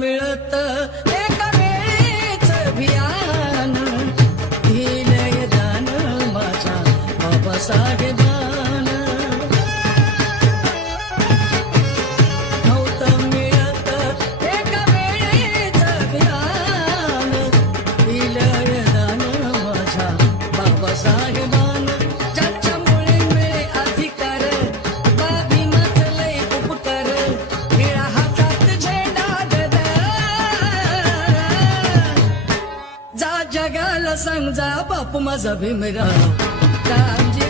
मिळत एका वेळेच भियान दिलंय दान माझ्या बाबासाहेबान नव्हतं मिळत एका वेळेच भियान दिलंय दान माझ्या बाबासाहेबान ज्याच्यामुळे मिळे अधिकार बाबी माचलय उपकार निळा हातात झेंडा गदा जा जगाला सांग जा बापू माझा भीमराव कामजी